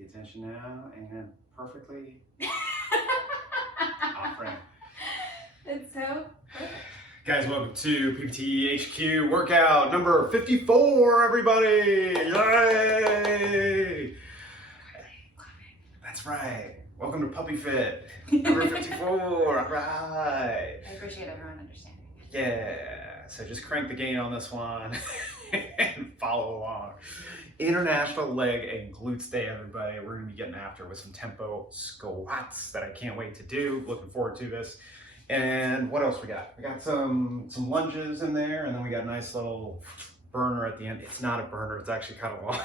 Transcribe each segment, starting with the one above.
the attention now and perfectly off frame. It's so perfect. Guys, welcome to PPTHQ workout number 54, everybody! Yay! That's right. Welcome to Puppy Fit, number 54, all right. I appreciate everyone understanding. Yeah, so just crank the gain on this one and follow along. International Leg and Glutes Day, everybody. We're gonna be getting after with some tempo squats that I can't wait to do. Looking forward to this. And what else we got? We got some lunges in there, and then we got a nice little burner at the end. It's not a burner, it's actually kind of long.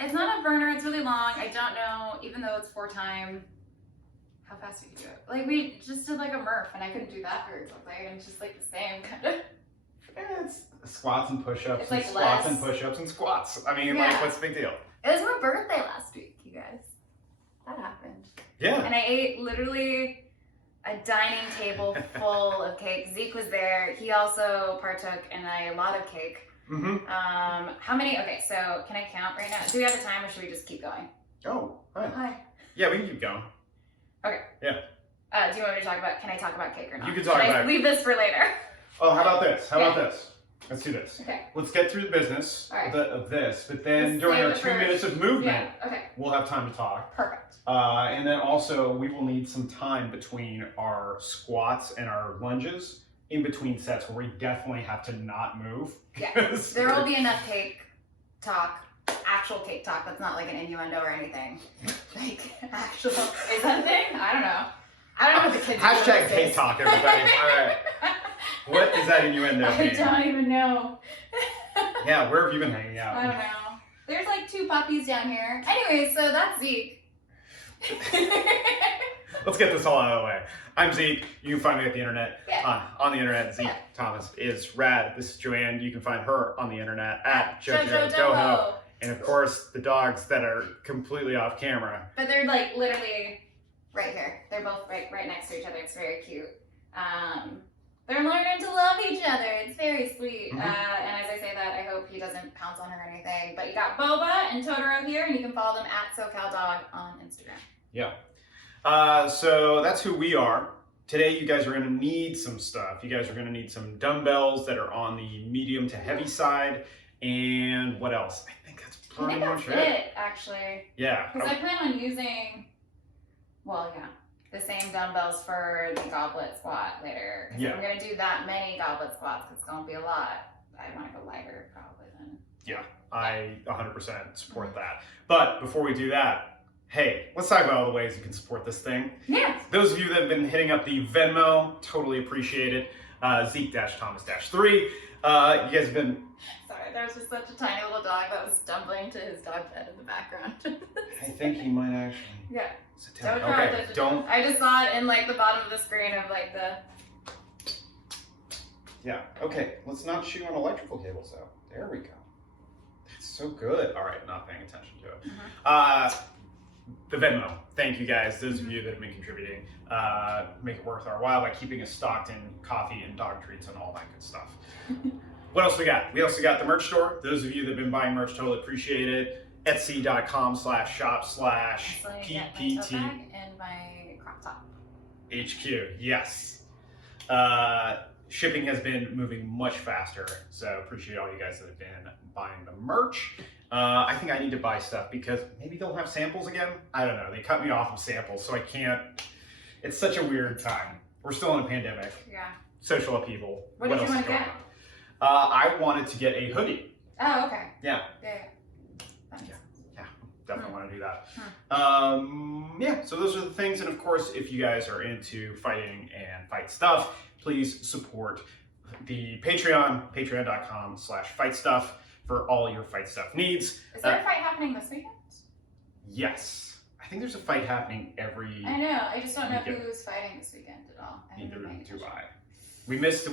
It's not a burner, it's really long. I don't know, even though it's 4 time, how fast you can do it. Like we just did like a Murph and I couldn't do that very quickly, and it's just like the same kind of. Yeah, it's squats and push-ups, It's like and squats less. and push-ups and squats. I mean, Yeah. like, what's the big deal? It was my birthday last week, you guys. That happened. Yeah. And I ate literally a dining table full of cake. Zeke was there. He also partook in a lot of cake. Mm-hmm. How many? Okay, so can I count right now? Do we have a time or should we just keep going? Oh, hi. Hi. Yeah, we can keep going. Okay. Yeah. Do you want me to talk about, can I talk about cake or not? You can talk Should about I it. leave this for later? Oh, how about this? How about Yeah. this? Let's do this. Okay. Let's get through the business All right. of this, but then Let's during save our it 2 for- minutes of movement, Yeah, okay. we'll have time to talk. Perfect. And then also, we will need some time between our squats and our lunges, in between sets, where we definitely have to not move. Yeah. 'Cause There will be enough cake talk, actual cake talk, that's not like an innuendo or anything. Like, actual, is that a thing? I don't know. I don't know what the kids do Hashtag these cake days. talk, everybody. All right. What is that innuendo I mean? don't even know. Yeah, where have you been hanging out? I don't know. There's like 2 puppies down here. Anyway, so that's Zeke. Let's get this all out of the way. I'm Zeke. You can find me at the internet. Yeah. On the internet, Zeke Yeah. Thomas is rad. This is JoAnn. You can find her on the internet at JoJo Doho. Doho. And of course, the dogs that are completely off camera. But they're like literally right here. They're both right next to each other. It's very cute. They're learning to love each other. It's very sweet. Mhm. And as I say that, I hope he doesn't pounce on her or anything. But you got Boba and Totoro here, and you can follow them at SoCalDog on Instagram. Yeah. So that's who we are. Today, you guys are going to need some stuff. You guys are going to need some dumbbells that are on the medium to heavy side. And what else? I think that's I pretty think that's much it. it, actually. Yeah. Because I plan on using, well, yeah, the same dumbbells for the goblet squat later. Because Yeah. I'm going to do that many goblet squats, it's going to be a lot. I want to go lighter, probably, then. Yeah, I 100% support that. But before we do that, hey, let's talk about all the ways you can support this thing. Yeah. Those of you that have been hitting up the Venmo, totally appreciate it. Zeke-Thomas-3. You guys have been... Sorry, there was just such a tiny little dog that was stumbling to his dog bed in the background. I think he might actually... Yeah. sit down. Don't draw Okay, attention. don't... I just saw it in like the bottom of the screen of like the... Yeah, okay, let's not chew on electrical cables though. There we go. That's so good. All right, not paying attention to it. The Venmo, thank you guys, those of you that have been contributing. Make it worth our while by keeping us stocked in coffee and dog treats and all that good stuff. What else we got? We also got the merch store. Those of you that have been buying merch, totally appreciate it. Etsy.com/shop/PPT. And my crop top. HQ, yes. Shipping has been moving much faster, so appreciate all you guys that have been buying the merch. I think I need to buy stuff because maybe they'll have samples again. I don't know. They cut me off of samples, so I can't. It's such a weird time. We're still in a pandemic. Yeah. Social upheaval. What did you else want is to going get? on? I wanted to get a hoodie. Oh, okay. Yeah. Yeah. Thanks. Yeah, definitely want to do that. Hmm. Yeah, so those are the things. And of course, if you guys are into fighting and fight stuff, please support the Patreon, patreon.com/fightstuff for all your fight stuff needs. Is there a fight happening this weekend? Yes. I think there's a fight happening every... I know. I just don't know weekend. who's fighting this weekend at all. I Neither didn't pay do attention. I. We missed the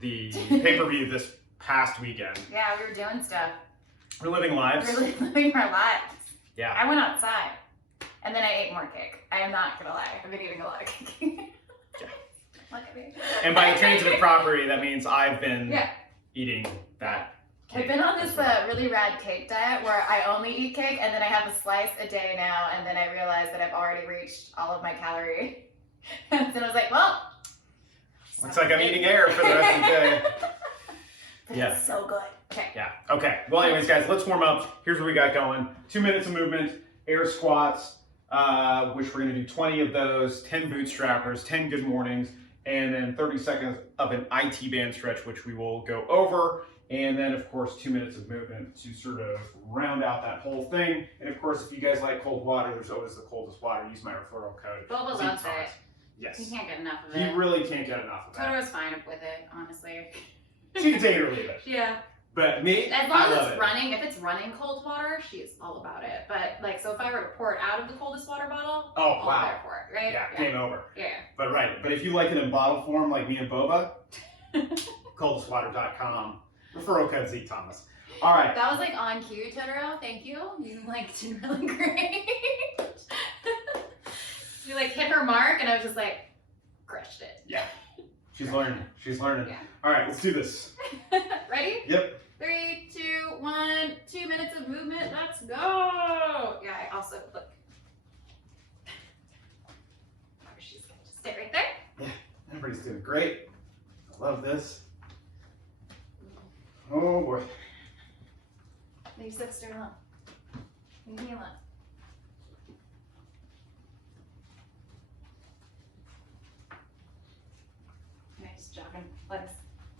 pay-per-view this past weekend. Yeah, we were doing stuff. We're living lives. We were living our lives. Yeah. I went outside, and then I ate more cake. I am not gonna lie. I've been eating a lot of cake. Yeah. Look at me. And by transitive property, that means I've been Yeah. eating that I've been on this really rad cake diet where I only eat cake and then I have a slice a day now, and then I realize that I've already reached all of my calorie. And then I was like, well, looks like I'm eating air for the rest of the day. But Yeah. it's so good. Okay. Yeah. Okay. Well, anyways, guys, let's warm up. Here's what we got going. 2 minutes of movement, air squats, which we're going to do 20 of those, 10 bootstrappers, 10 good mornings, and then 30 seconds of an IT band stretch, which we will go over. And then, of course, 2 minutes of movement to sort of round out that whole thing. And, of course, if you guys like cold water, there's always the coldest water. Use my referral code. Boba Zeke loves Thomas. it. Yes. He can't get enough of He it. really can't get enough of that. Totoro's fine with it, honestly. She can take it or leave it. Yeah. But me, As long I as love it's it. running, if it's running cold water, she's all about it. But like, so if I were to pour it out of the coldest water bottle, Oh, all wow. there for it, right? Yeah, game over. Yeah. But right, but if you like it in bottle form like me and Boba, coldestwater.com, referral code ZekeThomas. All right. That was like on cue, Totoro. Thank you. You like did really great. You like hit her mark, and I was just like, crushed it. Yeah. She's learning. She's learning. Yeah. All right, let's do this. Ready? Yep. 3, 2, 1. 2 minutes of movement. Let's go. Yeah, I also look. She's gonna just stay right there. Everybody's doing great. I love this. Oh boy. Maybe sit straight on. Maybe kneel up. Am I just jogging legs?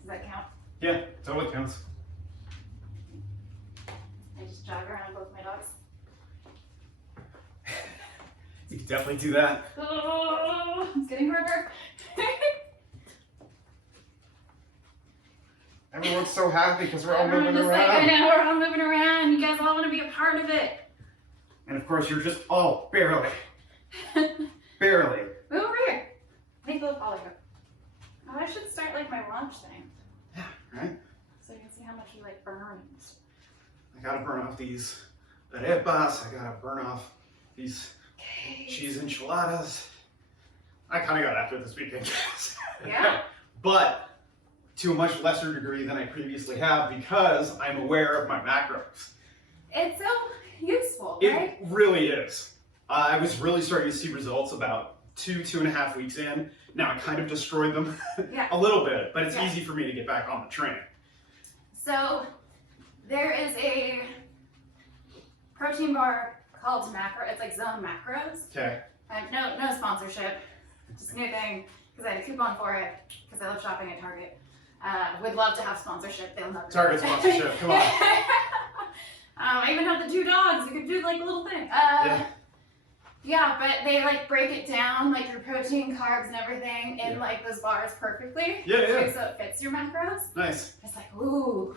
Does that count? Yeah, totally counts. I just jog around both my dogs. You can definitely do that. Oh, it's getting harder. Everyone's so happy because we're all moving Everyone's just like, I around. know, we're all moving around. You guys all want to be a part of it. And of course, you're just all barely. Barely. Move over here. Make a little follow you. Oh, I should start like my lunge thing. Yeah, right? So you can see how much you like burn. I gotta burn off these arepas. I gotta burn off these cheese enchiladas. I kind of got after this weekend, guys. Yeah. But to a much lesser degree than I previously have because I'm aware of my macros. It's so useful, It right? really is. I was really starting to see results about 2.5 weeks in. Now I kind of destroyed them Yeah. a little bit, but it's Yeah. easy for me to get back on the train. So there is a protein bar called Macro. It's like Zone Macros. Okay. No sponsorship. Just a new thing because I had a coupon for it because I love shopping at Target. Would love to have sponsorship. They'll never. Target sponsorship, come on. I even have the 2 dogs. You could do like a little thing. Yeah. Yeah, but they like break it down, like your protein, carbs, and everything in like those bars perfectly. Yeah, yeah. Like, so it fits your macros. Nice. It's like, ooh.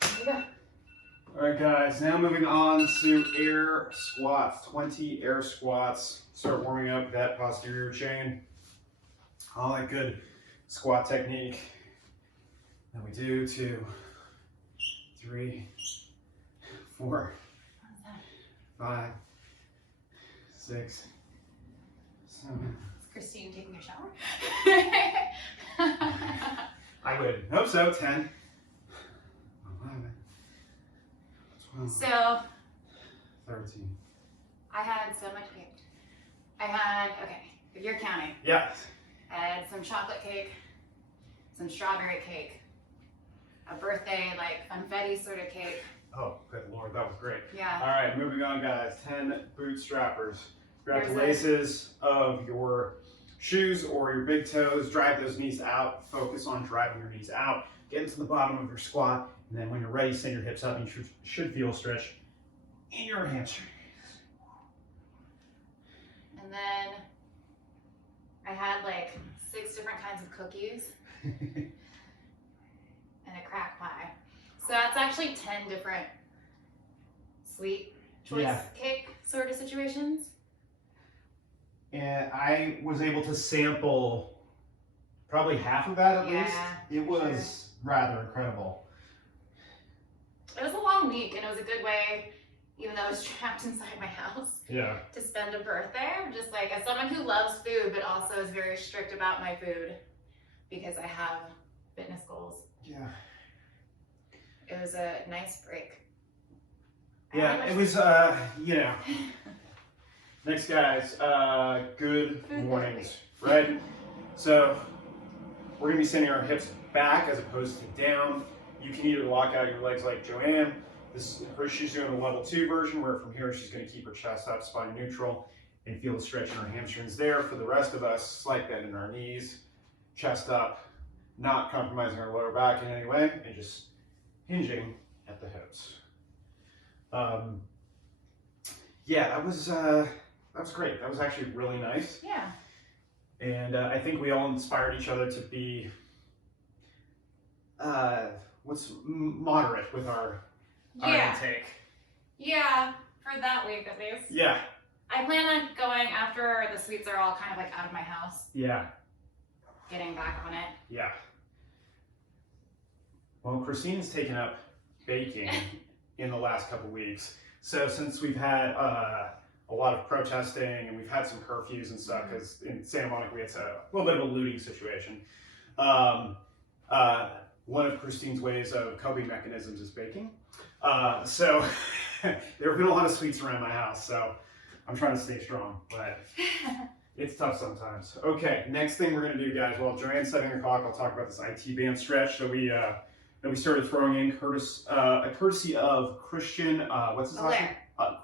There you go. All right, guys, now moving on to air squats. 20 air squats. Start warming up that posterior chain. All that good squat technique. Then we do 2, 3, 4, 5, 6, 7. Is Christine taking a shower? I would hope so. 10, 11, 12, So 13. I had so much cake. I had, okay, if you're counting, Yeah. I had some chocolate cake, some strawberry cake, a birthday, like, confetti sort of cake. Oh, good Lord, that was great. Yeah. All right, moving on, guys. 10 bootstrappers. Grab the There's laces of your shoes or your big toes. Drive those knees out. Focus on driving your knees out. Get into the bottom of your squat. And then when you're ready, send your hips up. And you should feel a stretch in your hamstrings. And then I had like 6 different kinds of cookies and a crack pie. So that's actually 10 different sweet choice Yeah. cake sort of situations. And I was able to sample probably half of that at Yeah, least. It was rather incredible. It was a long week and it was a good way, even though I was trapped inside my house, Yeah. to spend a birthday. Just like as someone who loves food but also is very strict about my food because I have fitness goals. Yeah. It was a nice break. Yeah, it was, you know. Next, guys, good mornings, right? So we're gonna be sending our hips back as opposed to down. You can either lock out your legs like JoAnn. She's doing a level 2 version where from here she's gonna keep her chest up, spine neutral, and feel the stretch in our hamstrings there. For the rest of us, slight bend in our knees, chest up, not compromising our lower back in any way, and just hinging at the hips. Yeah, that was great. That was actually really nice. Yeah. And I think we all inspired each other to be moderate with our intake. Yeah, for that week at least. Yeah. I plan on going after the sweets are all kind of like out of my house. Yeah. Getting back on it. Yeah. Well, Christine's taken up baking in the last couple weeks. So since we've had a lot of protesting and we've had some curfews and stuff, because in Santa Monica we had a little bit of a looting situation. One of Christine's ways of coping mechanisms is baking. So there have been a lot of sweets around my house, so I'm trying to stay strong, but it's tough sometimes. Okay, next thing we're gonna do, guys, while JoAnn's setting her clock, I'll talk about this IT band stretch that we started throwing in courtesy of Christian, what's his last name?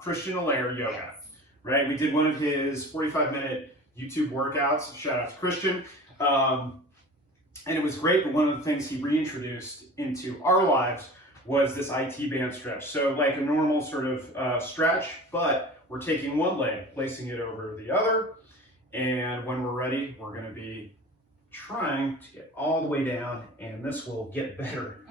Christian Allaire Yoga, Yes. right? We did one of his 45-minute YouTube workouts. Shout out to Christian. And it was great, but one of the things he reintroduced into our lives was this IT band stretch. So like a normal sort of stretch, but we're taking one leg, placing it over the other, and when we're ready, we're gonna be trying to get all the way down, and this will get better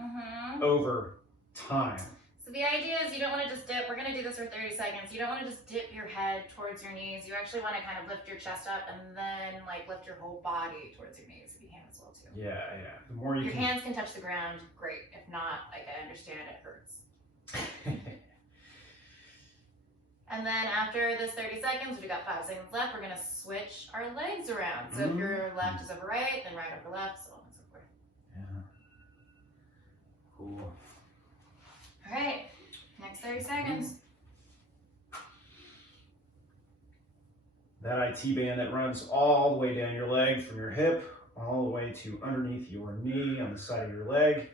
over time. So the idea is you don't want to just dip. We're going to do this for 30 seconds. You don't want to just dip your head towards your knees. You actually want to kind of lift your chest up and then like lift your whole body towards your knees if you can as well too. Yeah, yeah. The more you your hands can touch the ground, great. If not, like I understand it hurts. And then after this 30 seconds, we've got 5 seconds left, we're going to switch our legs around. So if your left is over right, then right over left, so on and so forth. Yeah. Cool. All right, next 30 seconds. That IT band that runs all the way down your leg from your hip, all the way to underneath your knee on the side of your leg.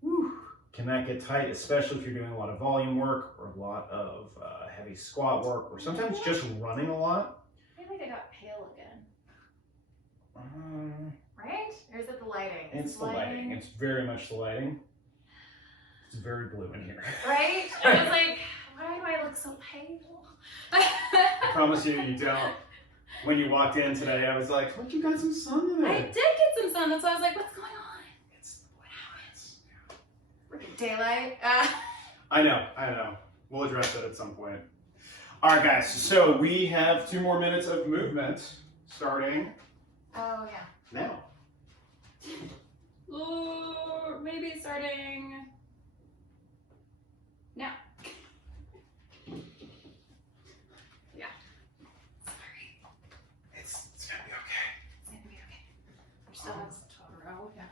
Whew. Can that get tight, especially if you're doing a lot of volume work or a lot of heavy squat work, or sometimes just running a lot? I feel like I got pale again. Right? Or is it the lighting? It's the lighting. It's very much the lighting. It's very blue in here. Right? I was like, why do I look so pale? I promise you, you don't. When you walked in today, I was like, "What, you got some sun today?" I did get some sun. That's why I was like, what's going on? It's what happens. Freaking daylight. I know. We'll address it at some point. All right, guys. So we have 2 more minutes of movement starting Oh, yeah. now. Or maybe starting now. Yeah. Sorry. It's gonna be okay. It's gonna be okay. We're still on Totoro. Yeah.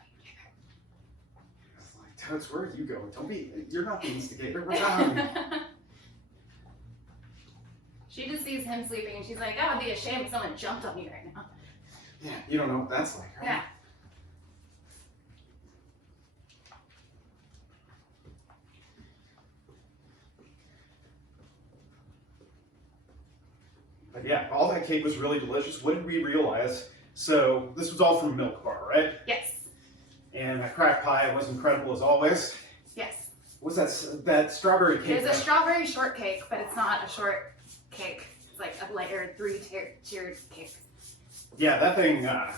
It's like, Toads, where are you going? You're not the instigator. We're down. She just sees him sleeping and she's like, I would be ashamed if someone jumped on me right now. Yeah, you don't know what that's like, right? Yeah. But yeah, all that cake was really delicious. What did we realize? So this was all from Milk Bar, right? Yes. And that crack pie was incredible as always. Yes. What's that strawberry cake? There's a strawberry shortcake, but it's not a short cake. It's like a layered 3-tiered cake. Yeah, that thing, I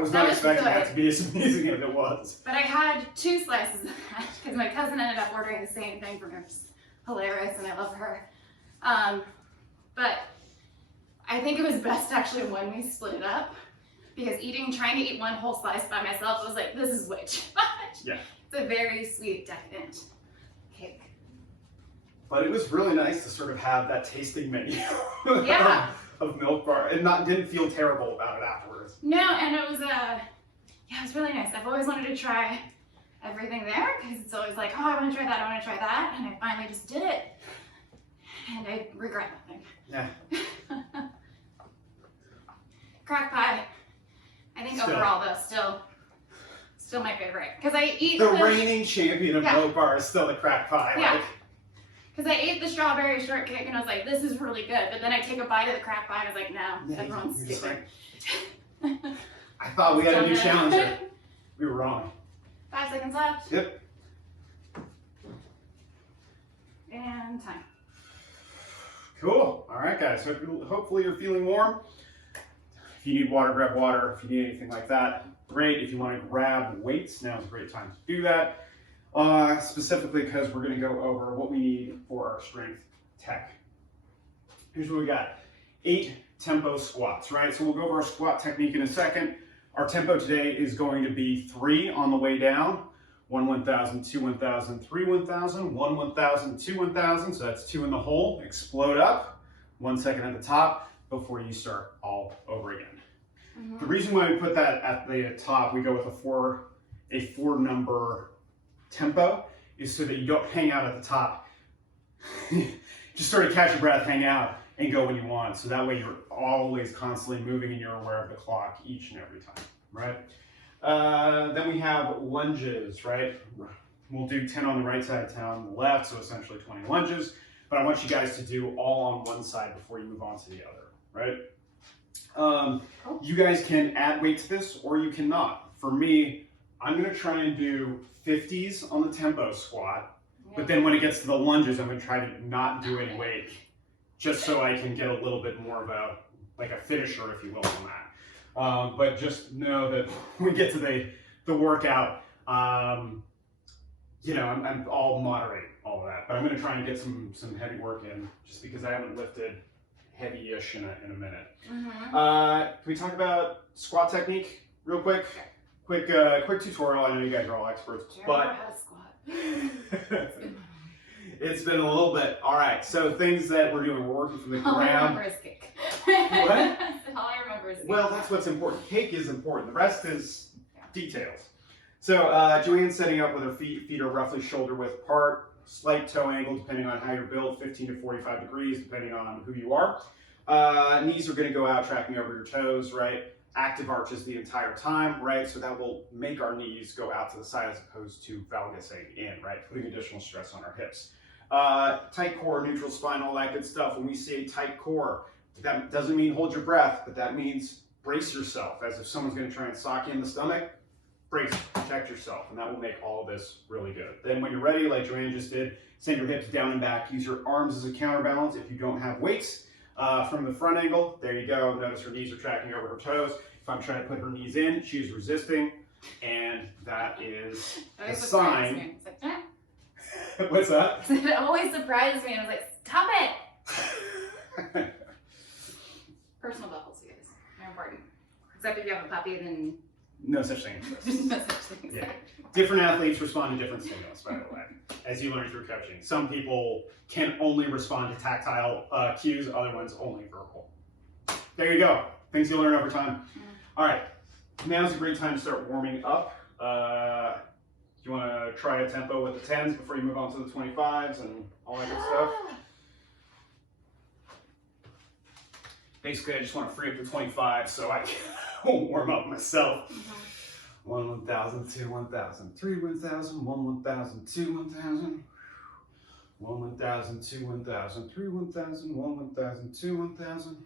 was not expecting that to be as amazing as it was. But I had 2 slices of that because my cousin ended up ordering the same thing from her. It's hilarious and I love her. But I think it was best actually when we split it up because trying to eat one whole slice by myself was like, this is way too much. Yeah. It's a very sweet, decadent cake. But it was really nice to sort of have that tasting menu Yeah. of Milk Bar and didn't feel terrible about it afterwards. No, and it was yeah, it was really nice. I've always wanted to try everything there because it's always like, oh, I want to try that, I want to try that. And I finally just did it. And I regret nothing. Yeah. Crack pie. I think Still. overall though, still my favorite. Because I eat the reigning champion of boat bar is still the crack pie. Yeah. Like, because I ate the strawberry shortcake and I was like, this is really good. But then I take a bite of the crack pie and I was like, no, yeah, everyone's you're just stupid. like, I thought we had a new challenger. We were wrong. 5 seconds left. Yep. And time. Cool. All right, guys. Hopefully you're feeling warm. If you need water, grab water. If you need anything like that, great. If you want to grab weights, now is a great time to do that. Specifically because we're going to go over what we need for our strength tech. Here's what we got. 8 tempo squats, right? So we'll go over our squat technique in a second. Our tempo today is going to be 3 on the way down. 1 1,000, 2 1,000, 3 1,000, 1 1,000, 2 1,000. So that's 2 in the hole. Explode up. 1 second at the top before you start all over again. Mm-hmm. The reason why we put that at the top, we go with a 4 number tempo, is so that you don't hang out at the top. Just sort of catch your breath, hang out, and go when you want. So that way you're always constantly moving and you're aware of the clock each and every time, right? Then we have lunges, right? We'll do 10 on the right side, 10 on the left, so essentially 20 lunges. But I want you guys to do all on one side before you move on to the other, right? You guys can add weight to this or you cannot. For me, I'm gonna try and do 50s on the tempo squat, but then when it gets to the lunges, I'm gonna try to not do any weight, just so I can get a little bit more of a finisher, if you will, on that. But just know that when we get to the workout, you know, I'll moderate all of that, but I'm gonna try and get some heavy work in, just because I haven't lifted heavy-ish in a minute. Mm-hmm. Can we talk about squat technique real quick? Quick tutorial. I know you guys are all experts, but how to squat. it's been a little bit. All right, so things that we're doing, we're working from the All I ground. remember is kick. What? All I remember is kick. Well, that's what's important. Cake is important. The rest is details. So JoAnn's setting up with her feet are roughly shoulder width apart, slight toe angle depending on how you're built, 15 to 45 degrees depending on who you are. Knees are going to go out, tracking over your toes, right? Active arches the entire time, right? So that will make our knees go out to the side as opposed to valgusing in, right? Putting additional stress on our hips. Tight core, neutral spine, all that good stuff. When we say tight core, that doesn't mean hold your breath, but that means brace yourself, as if someone's going to try and sock you in the stomach. Brace, protect yourself, and that will make all of this really good. Then when you're ready, like JoAnn just did, send your hips down and back. Use your arms as a counterbalance if you don't have weights. From the front angle, there you go. Notice her knees are tracking over her toes. If I'm trying to put her knees in, she's resisting, and that is a sign. It's like, eh. What's that? It always surprises me. I was like, stop it. Personal bubbles, you guys. They're important. Except if you have a puppy, then No such thing. no such thing. Yeah. Different athletes respond to different stimulus, by the way, as you learn through coaching. Some people can only respond to tactile cues, other ones only verbal. There you go. Things you learn over time. All right, now's a great time to start warming up. You want to try a tempo with the 10s before you move on to the 25s and all that good stuff? Basically, I just want to free up the 25 so I can warm up myself. 1 1,000, 2 1,000, 3 1,000, 1 1,000, 2 1,000. 1 1,000, 2 1,000, 3 1,000, 1 1,000, 2 1,000.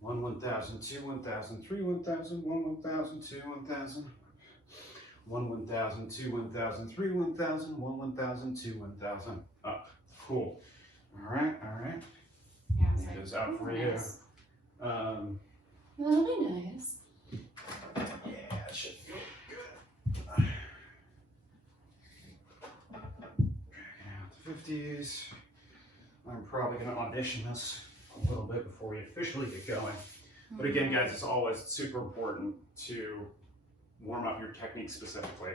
1 1,000, 2 1,000, 3 1,000, 1 1,000, 2 1,000. 1 1,000, 2 1,000, 3 1,000, 1 1,000, 2 1,000. Up. Cool. All right. Yeah, It goes out for you. Nice. That'll be nice. Yeah, it should feel good. Dragging out the 50s. I'm probably going to audition this a little bit before we officially get going. But again, guys, it's always super important to warm up your technique specifically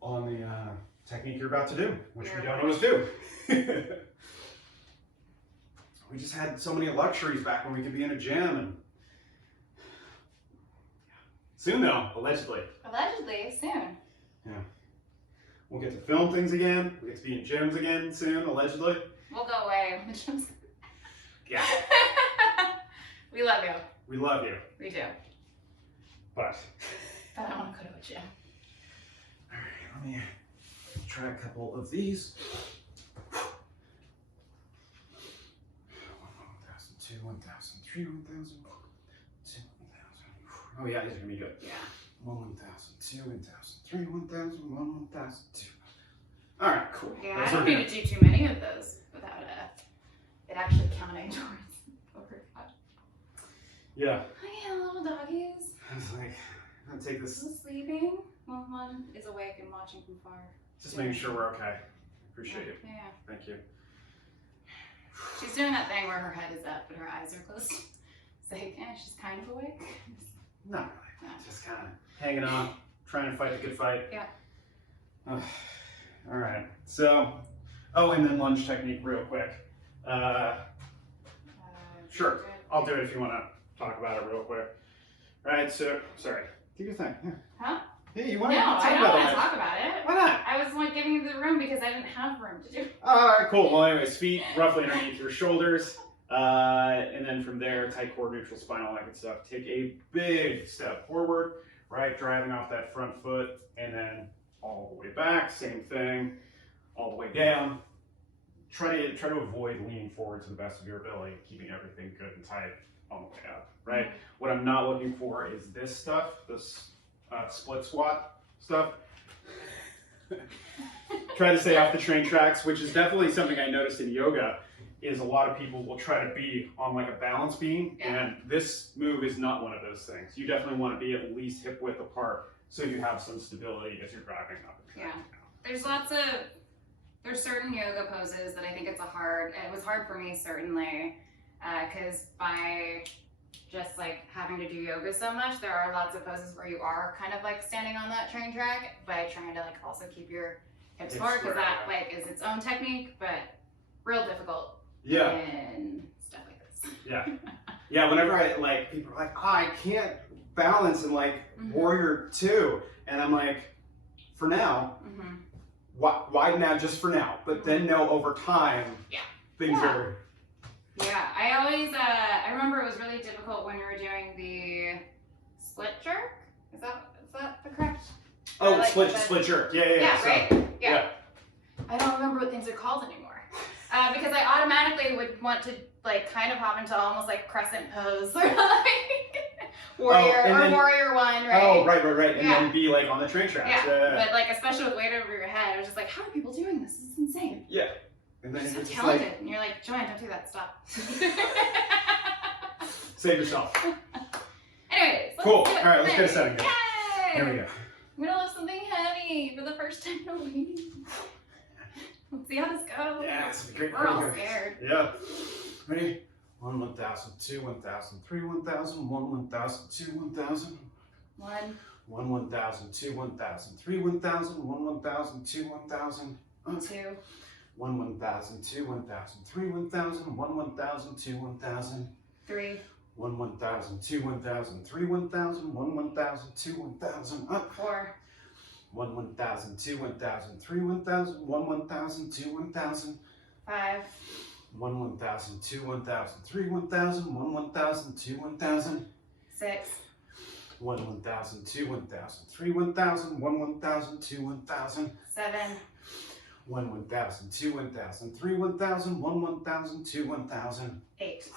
on the technique you're about to do, which we don't always do. We just had so many luxuries back when we could be in a gym, and Soon though, allegedly. Allegedly, soon. Yeah. We'll get to film things again. We'll get to be in gyms again soon, allegedly. We'll go away. Yeah. We love you. We love you. We do. But I don't want to go to a gym. all right, let me try a couple of these. 1,002, 1,003, 1,000, 2, 1,000. Oh yeah, these are gonna be good. Yeah. 1,002, 1,003, 1,000, 1,002. All right, cool. Yeah, Those I are don't need good. to do too many of those without it actually counting towards the workout. Yeah. Oh yeah, little doggies. I was like, I'll take this. Still sleeping. Well, one is awake and watching from far. Just making sure we're okay. Appreciate it. Yeah. Thank you. She's doing that thing where her head is up but her eyes are closed. It's like, she's kind of awake. Not really. Just kind of hanging on, trying to fight the good fight. Yeah. All right. So, oh, and then lunge technique real quick. Sure. I'll do it if you want to talk about it real quick. Right. So, sorry. Do your thing. Yeah. Huh? Yeah, you want No, to talk I don't about want to it? talk about it. Why not? I was like giving you the room because I didn't have room to do. All right, cool. Well, anyways, feet roughly underneath your shoulders. And then from there, tight core, neutral spine, all that good stuff. Take a big step forward, right? Driving off that front foot, and then all the way back. Same thing, all the way down. Try to avoid leaning forward to the best of your ability, keeping everything good and tight on the way up, right? What I'm not looking for is this stuff, this split squat stuff. Try to stay off the train tracks, which is definitely something I noticed in yoga, is a lot of people will try to be on like a balance beam, and this move is not one of those things. You definitely want to be at least hip width apart so you have some stability as you're driving up. Yeah. There's certain yoga poses that I think it was hard for me certainly, because by just like having to do yoga so much, there are lots of poses where you are kind of like standing on that train track by trying to like also keep your hips forward, because that like is its own technique, but real difficult. Yeah. And stuff like this. Yeah. Yeah, whenever I like, people are like, oh, I can't balance in like Warrior 2. And I'm like, for now, why now just for now? But then know over time, things are. Yeah, I remember it was really difficult when we were doing the split jerk. Is that the correct? Oh, like split jerk. Yeah. So, right? Yeah. I don't remember what things are called anymore. Because I automatically would want to like kind of hop into almost like crescent pose or like warrior one, right? Oh, right. And then be like on the train tracks. Yeah. But like especially with weight over your head, I was just like, how are people doing this? This is insane. Yeah. And then you're so it's talented. like, and you're like, JoAnn, don't do that. Stop. save yourself. Anyways. Cool. All right, let's get a setting here. Yay! Here we go. Middle of something heavy for the first time in a week. Let's see how this goes. Yeah, this is great. We're all scared. Yeah. Ready? 1, 1,002, 1,003, 1,000, 1, 1,002, 1,000. 1, 1,002, 1,003, 1,000, 1, 1,002, 1,000. 2, 1, 1,002, 1,003, 1,000, 1, 1,002, 1,000. 3, 1, 1,002, 1,003, 1,000, 1, 1,002, 1,000. Up. 4, 1, 1,002, 1,003, 1,000, 1, 1,002, 1,000. 5, 1, 1,002, 1,003, 1,000, 1, 1,002, 1,000. 6, 1, 1,002, 1,003, 1,000, 1, 1,002, 1,000. 7, 1, 1,002, 1,003, 1,000, 1, 1,002, 1,000. 8.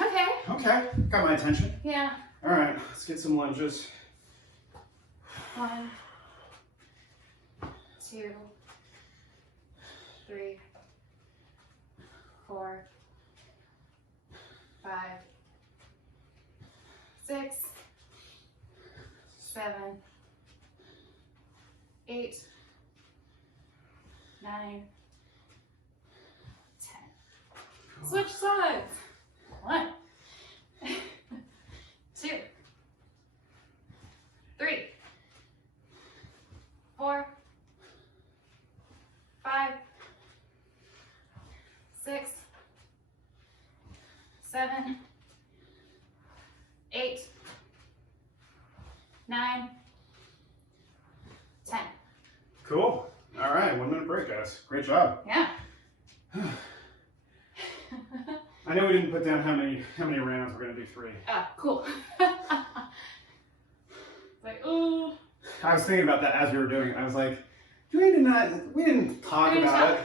Okay. Okay, got my attention. Yeah. All right, let's get some lunges. 1, 2, 3, 4, 5, 6, 7, 8, 9, 10. Switch sides. 1, 2, 3, 4, 5, 6, 7, 8, guys. Great job. Yeah. I know we didn't put down how many rounds. We're gonna do 3. Ah, cool. Like, ooh. I was thinking about that as we were doing it. I was like, we didn't talk about it.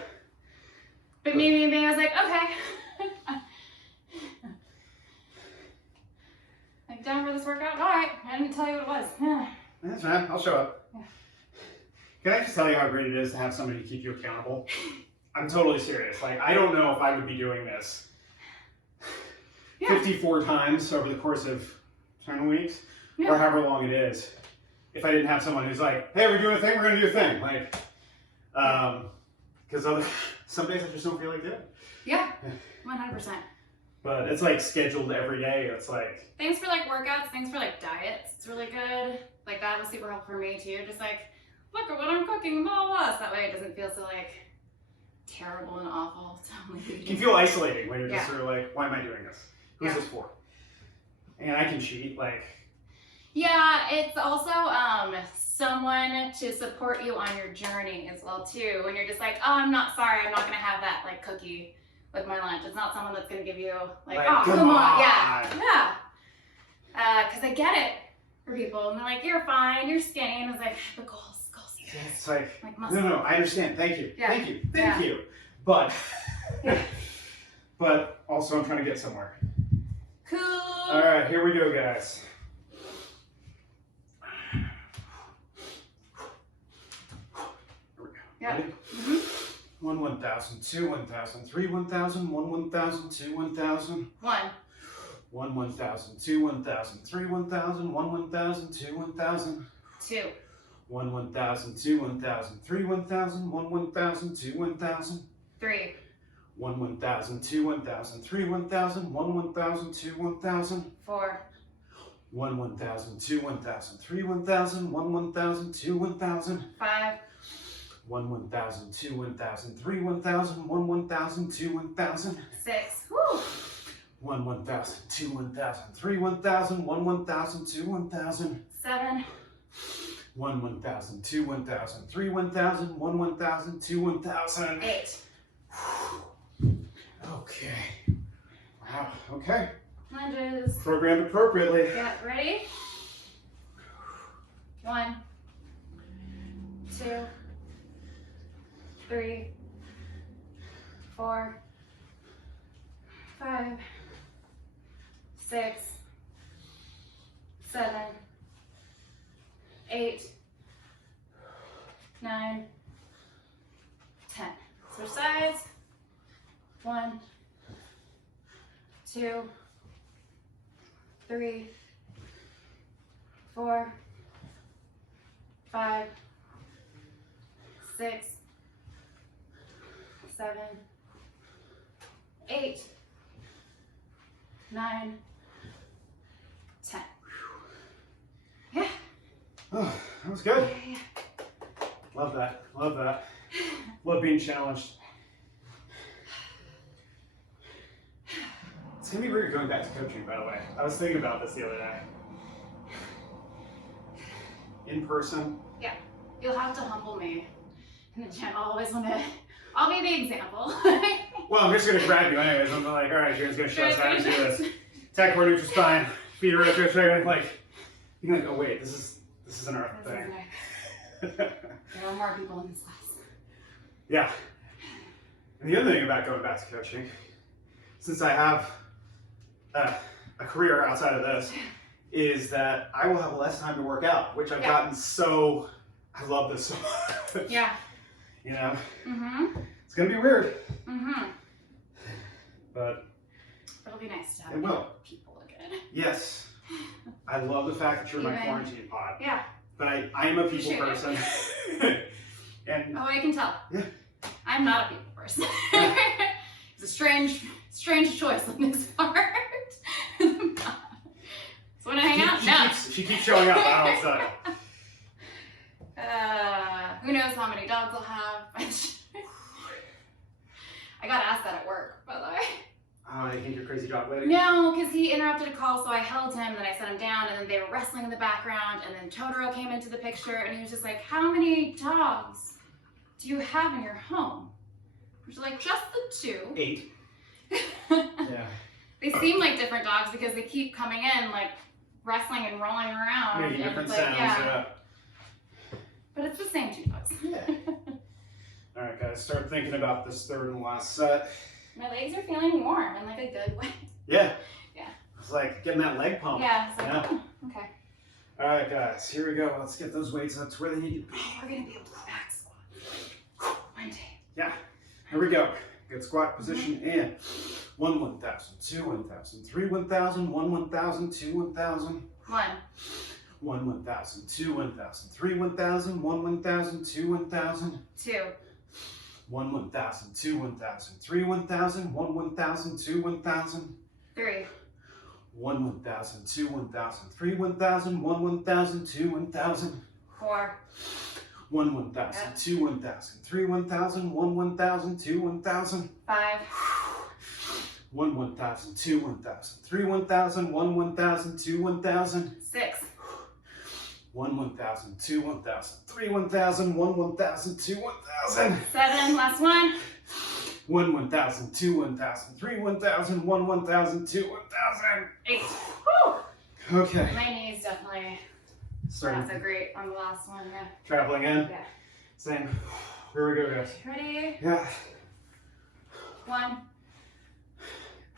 But maybe I was like, okay. Like, down for this workout? All right. I didn't tell you what it was. Yeah. That's fine. I'll show up. Yeah. Can I just tell you how great it is to have somebody to keep you accountable? I'm totally serious. Like, I don't know if I would be doing this 54 times over the course of 10 weeks or however long it is if I didn't have someone who's like, hey, we're doing a thing, we're going to do a thing. Like, because some days I just don't feel like doing it. Yeah, 100%. But it's like scheduled every day. It's like... Thanks for like workouts, thanks for like diets. It's really good. Like that was super helpful for me too. Just like, look at what I'm cooking, blah, blah, blah. So that way it doesn't feel so like terrible and awful. You can feel isolating when you're just sort of like, why am I doing this? Who's this for? And I can cheat, like... Yeah, it's also someone to support you on your journey as well too. When you're just like, oh, I'm not gonna have that like cookie with my lunch. It's not someone that's gonna give you like oh, come on. Yeah. Because I get it for people, and they're like, you're fine, you're skinny, and I was like, the goals. It's like muscle. no, I understand. Thank you, Yeah. thank you. But, but also I'm trying to get somewhere. Cool. All right, here we go, guys. Here we go. Yeah. Ready? 1 1,000, 2 1,000, 3 1,000, 1 1,000, 2 1,000. 1 1 1,000, 2 1,000, 3 1,000, 1 1,000, 2 1,000. 2 1 1,000, 2 1,000, 3 1,000, 1 1,000, 2 1,000. 3 1 1,000, 2 1,000, 3 1,000, 1 1,000, 2 1,000. 4 1 1,000, 2 1,000, 3 1,000, 1 1,000, 2 1,000. 5 1 1,000, 2 1,000, 3 1,000, 1 1,000, 2 1,000. 6 Woo. 1 1,000, 2 1,000, 3 1,000, 1 1,000, 2 1,000. 7 1 1,000, 2 1,000, 3 1,000, 1 1,000, 2 1,000. 8 Okay. Wow. Okay. Lunges. Programmed appropriately. Get ready. 1 2 3 4 5 6 7 8 9 10. Switch sides. 1 2 3 4 5 6 7 8 9 10. Yeah. Oh, that was good. Yeah. Love that. Love that. Love being challenged. It's gonna be weird going back to coaching, by the way. I was thinking about this the other day. In person. Yeah. You'll have to humble me in the gym. I'll be the example. Well, I'm just gonna grab you anyways. I'm like, all right, JoAnn's gonna show us how to do this. Tech core, neutral spine, feet are rotating. Like, you're like, oh wait, this is an art thing. There are more people in this class. Yeah. And the other thing about going back to coaching, since I have a career outside of this, is that I will have less time to work out, which I've gotten so, I love this so much. Yeah. You know? Mm-hmm. It's gonna be weird. Mm-hmm. But it'll be nice to have it will. people again. Yes. I love the fact that you're my quarantine pod. Yeah. But I am a people person. And oh, I can tell. Yeah. I'm not a people person. It's a strange choice on this part. So when I hang out, she keeps showing up. I don't know what's who knows how many dogs I'll have. I got asked that at work, by the way. Oh, I think you're crazy dog lady? No, because he interrupted a call, so I held him, and then I set him down, and then they were wrestling in the background, and then Totoro came into the picture, and he was just like, how many dogs do you have in your home? Which are like just the 2. 8. Yeah. They seem like different dogs because they keep coming in like wrestling and rolling around. Making and different it's like, sounds. yeah. But it's the same 2 dogs. Yeah. All right, guys, start thinking about this third and last set. My legs are feeling warm in like a good way. Yeah. Yeah. It's like getting that leg pump. Yeah. It's like, Yeah. oh, okay. All right, guys, here we go. Let's get those weights up to where they need to be. We're gonna be able to back squat one day. Yeah. Here we go. Good squat position and 1 1,000, 2 1,000, 3 1,000, 1 1,000, 2 1,000. 1. 1 1,000, 2 1,000, 3 1,000, 1 1,000, 2 1,000. 2. 1 1,000, 2 1,000, 3 1,000, 1 1,000, 2 1,000. 3. 1 1,000, 2 1,000, 3 1,000, 1 1,000, 2 1,000. 4. 1 1,000, 2 1,000, 3 1,000, 1 1,000, 2 1,000. 5. 1 1,000, 2 1,000, 3 1,000, 1 1,000, 2 1,000. 6. 1 1,000, 2 1,000, 3 1,000, 1 1,000, 2 1,000. 7. Last one. 1 1,000, 2 1,000, 3 1,000, 1 1,000, 2 1,000. 8. Woo! Okay. My knees definitely Starting not so great on the last one. Yeah. traveling in. Yeah. Same. Here we go, guys. Ready? Yeah. 1,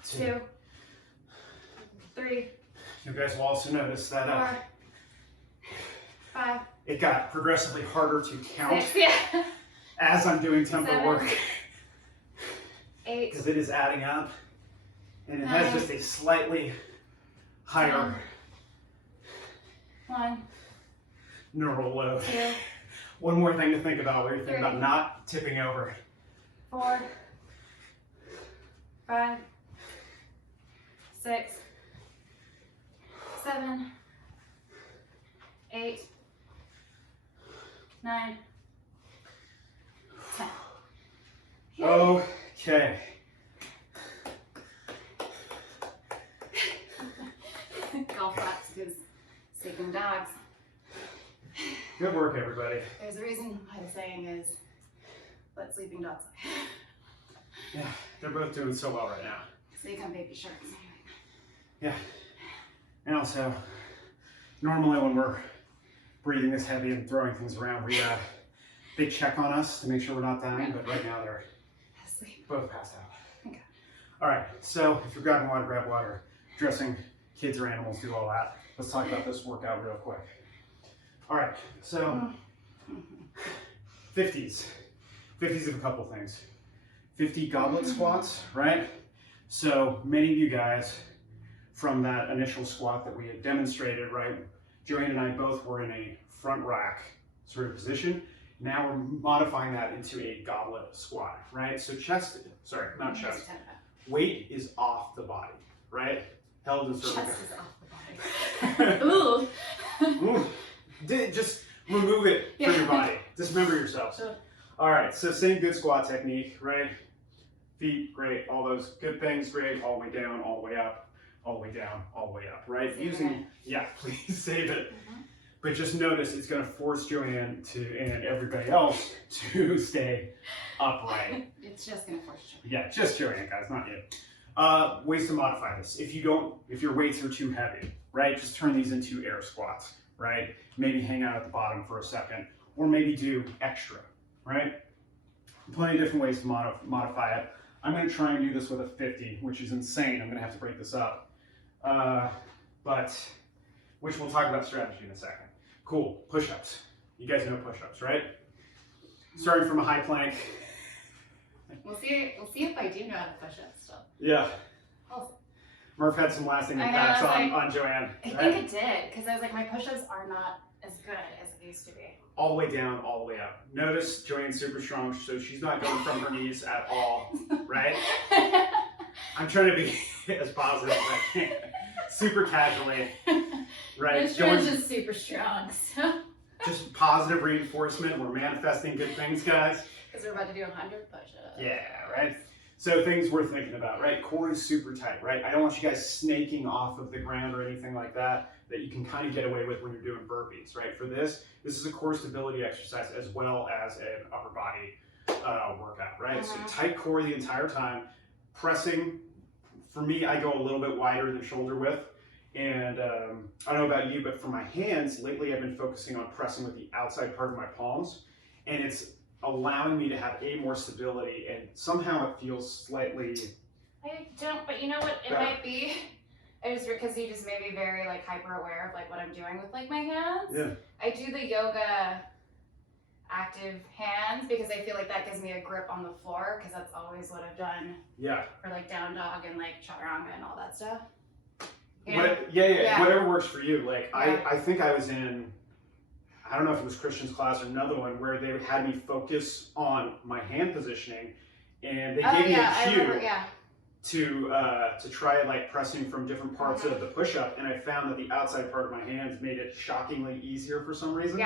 2, 3, You guys will also notice that 4, 5, it got progressively harder to count 6. Yeah. as I'm doing tempo 7, work 8. because it is adding up and it 9, has just a slightly higher 1, neural load. 2, One more thing to think about when you're thinking 3, about not tipping over. 4, 5, 6, 7, 8, 9, 10. Okay. Golf claps because sleeping dogs. Good work, everybody. There's a reason why the saying is, let sleeping dogs lie. Yeah, they're both doing so well right now. So you come baby sharks. Yeah. And also, normally when we're breathing this heavy and throwing things around, we they check on us to make sure we're not dying, but right now they're Asleep. both passed out. Okay. All right, so if you're grabbing water, grab water. Dressing kids or animals, do all that. Let's talk about this workout real quick. All right, so 50s. 50s of a couple things. 50 goblet squats, right? So many of you guys from that initial squat that we had demonstrated, right? JoAnn and I both were in a front rack sort of position. Now we're modifying that into a goblet squat, right? So chest, sorry, not chest. Weight is off the body, right? Held in cervical. Chest is off the body. Ooh. Ooh. Just remove it from your body. Dismember yourself. Sure. All right, so same good squat technique, right? Feet, great. All those good things, great. All the way down, all the way up, all the way down, all the way up, right? Yeah, please save it. But just notice it's going to force JoAnn and everybody else to stay upright. It's just going to force you. Yeah, just JoAnn, guys, not you. Ways to modify this. If your weights are too heavy, right? Just turn these into air squats, right? Maybe hang out at the bottom for a second, or maybe do extra, right? Plenty of different ways to modify it. I'm going to try and do this with a 50, which is insane. I'm going to have to break this up. Which we'll talk about strategy in a second. Cool, push-ups. You guys know push-ups, right? Starting from a high plank. We'll see if I do know how to push up still. Yeah. Oh. Murph had some lasting impacts on JoAnn. I right? think it did, because I was like, my push-ups are not as good as they used to be. All the way down, all the way up. Notice JoAnn's super strong, so she's not going from her knees at all, right? I'm trying to be as positive as I can. Super casually, right? It's just super strong, so. Just positive reinforcement. We're manifesting good things, guys. Because we're about to do 100 push-ups. Yeah, right? So things worth thinking about, right? Core is super tight, right? I don't want you guys snaking off of the ground or anything like that you can kind of get away with when you're doing burpees, right? For this is a core stability exercise as well as an upper body workout, right? So tight core the entire time. Pressing, for me, I go a little bit wider than shoulder width. And I don't know about you, but for my hands, lately I've been focusing on pressing with the outside part of my palms. And it's allowing me to have more stability, and somehow it feels slightly. I don't, but you know what? It might be. Because you just made me very like hyper aware of like what I'm doing with like my hands. Yeah. I do the yoga active hands because I feel like that gives me a grip on the floor, because that's always what I've done. Yeah. For like down dog and like chaturanga and all that stuff. Yeah. Whatever works for you. Like I think I was in, I don't know if it was Christian's class or another one, where they had me focus on my hand positioning, and they gave me a cue to try like pressing from different parts of the push-up, and I found that the outside part of my hands made it shockingly easier for some reason,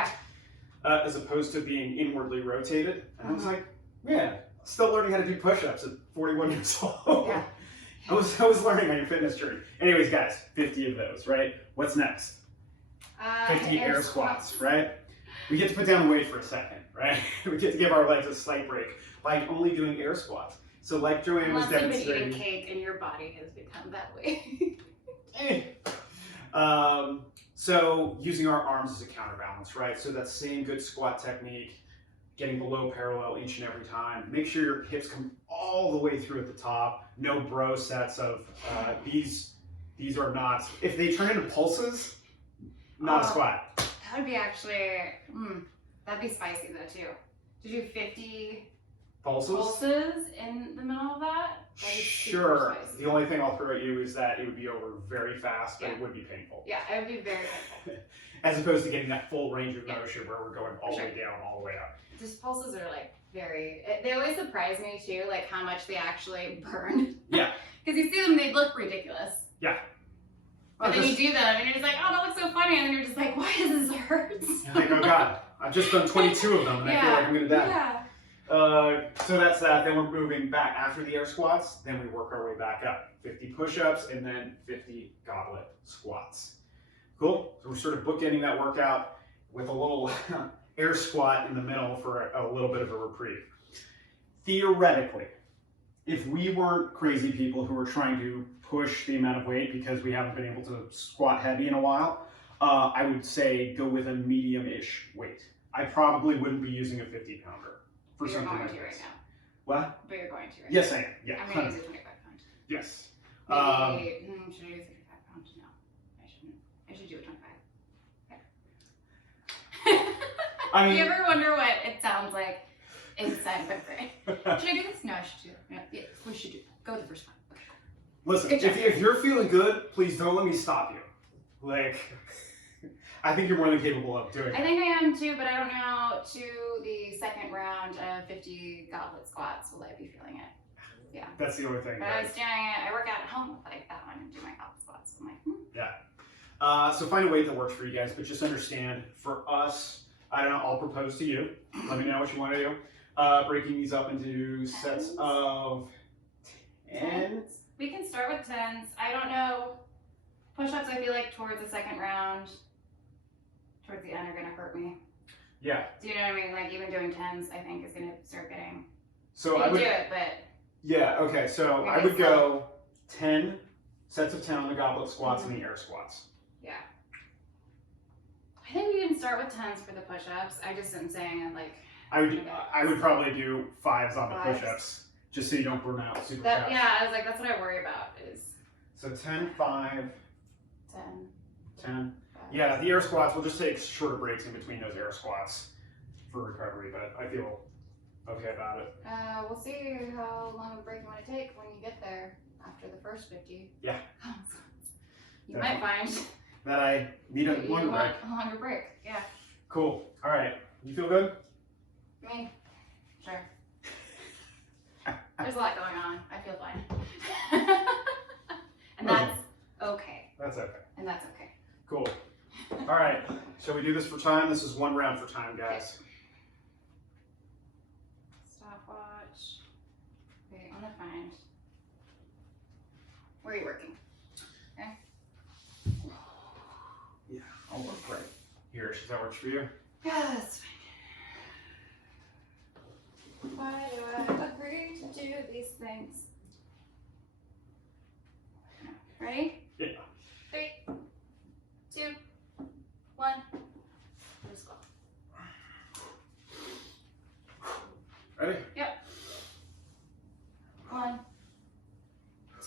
as opposed to being inwardly rotated. And I was like, man, still learning how to do push-ups at 41 years old. Yeah. I was learning on your fitness journey. Anyways, guys, 50 of those, right? What's next? 50 air squats, right? We get to put down the weight for a second, right? We get to give our legs a slight break by only doing air squats. So like JoAnn was demonstrating. You've been eating cake and your body has become that way. So using our arms as a counterbalance, right? So that same good squat technique, getting below parallel each and every time. Make sure your hips come all the way through at the top. No bro sets of these are not. If they turn into pulses, not a squat. That would be actually, that'd be spicy though too. To do 50 pulses in the middle of that? Sure. The only thing I'll throw at you is that it would be over very fast, but it would be painful. Yeah, it would be very painful. As opposed to getting that full range of motion where we're going all the way down, all the way up. Just pulses are like they always surprise me too, like how much they actually burn. Yeah. Because you see them, they look ridiculous. Yeah. But then you do them and you're just like, oh, that looks so funny. And then you're just like, why does this hurt? You're like, oh God, I've just done 22 of them and I feel like I'm going to die. Yeah. So that's that. Then we're moving back after the air squats. Then we work our way back up. 50 push-ups and then 50 goblet squats. Cool. So we're sort of bookending that workout with a little air squat in the middle for a little bit of a reprieve. Theoretically, if we weren't crazy people who were trying to push the amount of weight because we haven't been able to squat heavy in a while, I would say go with a medium-ish weight. I probably wouldn't be using a 50-pounder. But you're going to right now. What? But you're going to right Yes, I am. Yeah. I'm going to use a 25-pound. Yes. Maybe, should I do 35 pounds? No, I shouldn't. I should do a 25. Okay. I mean, you ever wonder what it sounds like inside my brain? Should I do this? No, I should do it. Yeah, we should do it. Go with the first one. Okay. Listen, if you're feeling good, please don't let me stop you. Like, I think you're more than capable of doing it. I think I am too, but I don't know. To the second round of 50 goblet squats, will I be feeling it? Yeah. That's the only thing. But I was doing it. I work out at home like that one and do my goblet squats. So I'm like, Yeah. So find a weight that works for you guys, but just understand, for us, I don't know, I'll propose to you. Let me know what you want to do. Breaking these up into sets of 10. We can start with 10s. I don't know. Push-ups, I feel like towards the second round, towards the end, are going to hurt me. Yeah. Do you know what I mean? Like even doing 10s, I think is going to start getting. So I would do it, but. Yeah. Okay. So I would go 10 sets of 10 on the goblet squats and the air squats. Yeah. I think we can start with 10s for the push-ups. I just am saying like. I would probably do 5s on the push-ups, just so you don't burn out super fast. Yeah, I was like, that's what I worry about is. So 10, 5. 10. 10. Yeah, the air squats, we'll just take shorter breaks in between those air squats for recovery, but I feel okay about it. We'll see how long of a break you want to take when you get there after the first 50. Yeah. You might find that I need a longer break. A longer break, yeah. Cool. All right. You feel good? Me? Sure. There's a lot going on. I feel fine. And that's okay. That's okay. And that's okay. Cool. All right. Shall we do this for time? This is 1 round for time, guys. Stopwatch. Okay, I'm gonna find. Where are you working? Okay. Yeah, I'll work right here. Does that work for you? Yeah, that's fine. Why do I agree to do these things? Ready? Yeah. 3, 2, 1. Let's go. Ready? Yep. 1,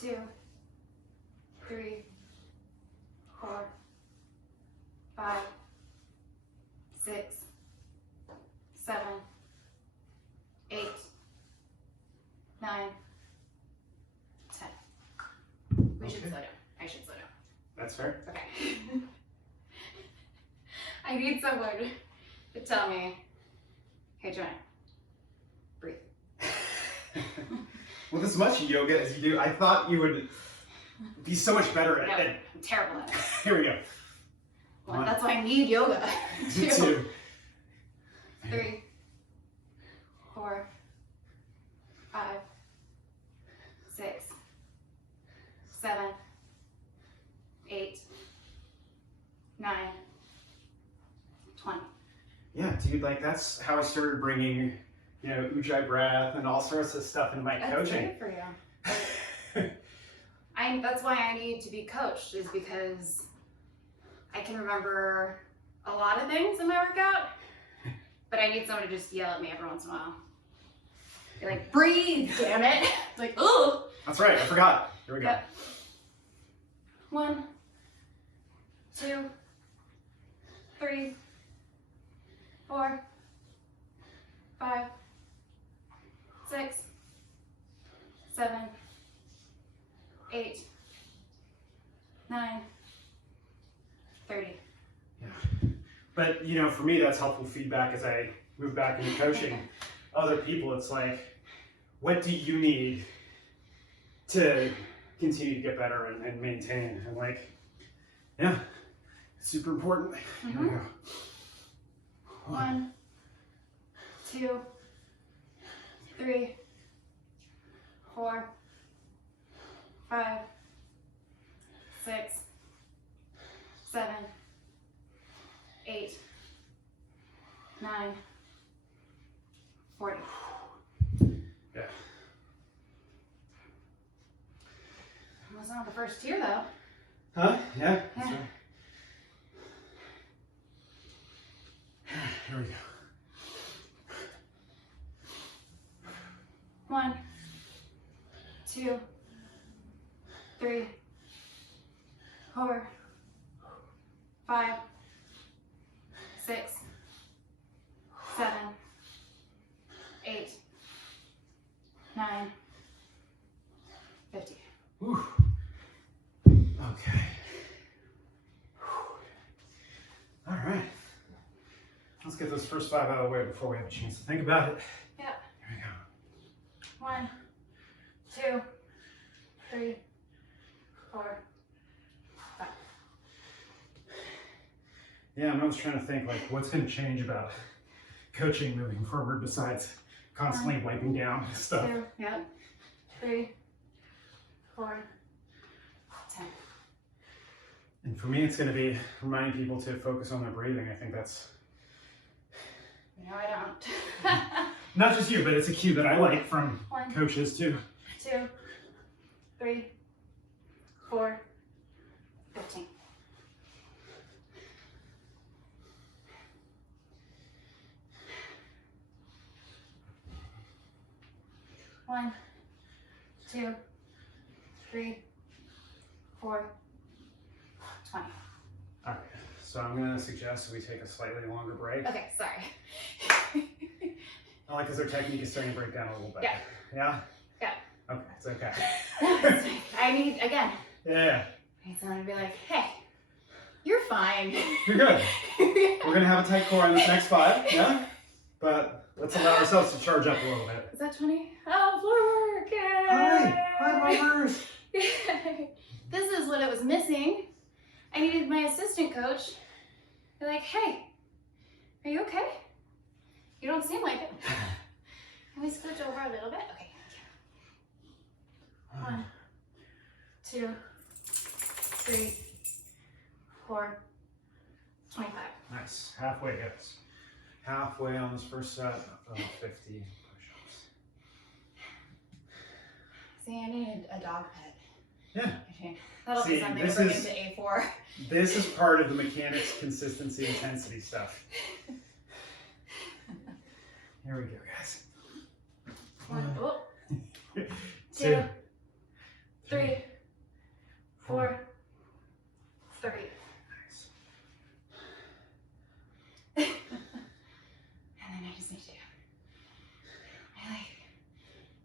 2, 3, 4, 5, 6, 7, 8, 9, 10. We should Okay. slow down. I should slow down. That's fair. Okay. I need someone to tell me, hey, JoAnn, breathe. With as much yoga as you do, I thought you would be so much better at it. I'm terrible at it. Here we go. Well, that's why I need yoga. 2, 3, 4, 5, 6, 7, 8, 9, 20. Yeah, dude, like that's how I started bringing, you know, ujjayi breath and all sorts of stuff into my That's coaching. great for you. That's why I need to be coached, is because I can remember a lot of things in my workout, but I need someone to just yell at me every once in a while. Be like, breathe, damn it. Like, ooh. That's right, I forgot. Here we go. Yep. 1, 2, 3, 4, 5, 6, 7, 8, 9, 30. Yeah. But, you know, for me, that's helpful feedback as I move back into coaching other people. It's like, what do you need to continue to get better and maintain? And like, yeah, super important. Here we go. 1, 2, 3, 4, 5, 6, 7, 8, 9, 40. Yeah. Almost not the first 2 though. Huh? Yeah. That's Yeah. right. Here we go. 1, 2, 3, 4, 5, 6, 7, 8, 9, 50. Whew. Okay. All right. Let's get those first 5 out of the way before we have a chance to think about it. Yeah. Here we go. 1, 2, 3, 4, 5. Yeah, I'm always trying to think like what's going to change about coaching moving forward besides constantly wiping down stuff. 2, yep. 3, 4, 10. And for me, it's going to be reminding people to focus on their breathing. I think that's No, I don't. not just you, but it's a cue that I like from 1, coaches too. 2, 3, 4, 15. One, 2, 3, 4, 20. All right, so I'm going to suggest we take a slightly longer break. Okay, sorry. Only because their technique is starting to break down a little bit. Yeah. Yeah? Yeah. Okay, it's okay. I need, again, Yeah. I need someone to be like, hey, you're fine. You're good. We're going to have a tight core on this next 5, yeah? But let's allow ourselves to charge up a little bit. Is that 20? Oh, floor work. Yay. Hi, lovers. Yay. This is what it was missing. I needed my assistant coach. They're like, hey, are you okay? You don't seem like it. Can we scooch over a little bit? Okay. 1, 2, 3, 4, 25. Nice. Halfway, guys. Halfway on this first set of 50 push-ups. See, I need a dog pet. Yeah. That'll be something to bring into A4. This is part of the mechanics, consistency, intensity stuff. Here we go, guys. 1, 2, 3, 4, 3. Nice. And then I just need to.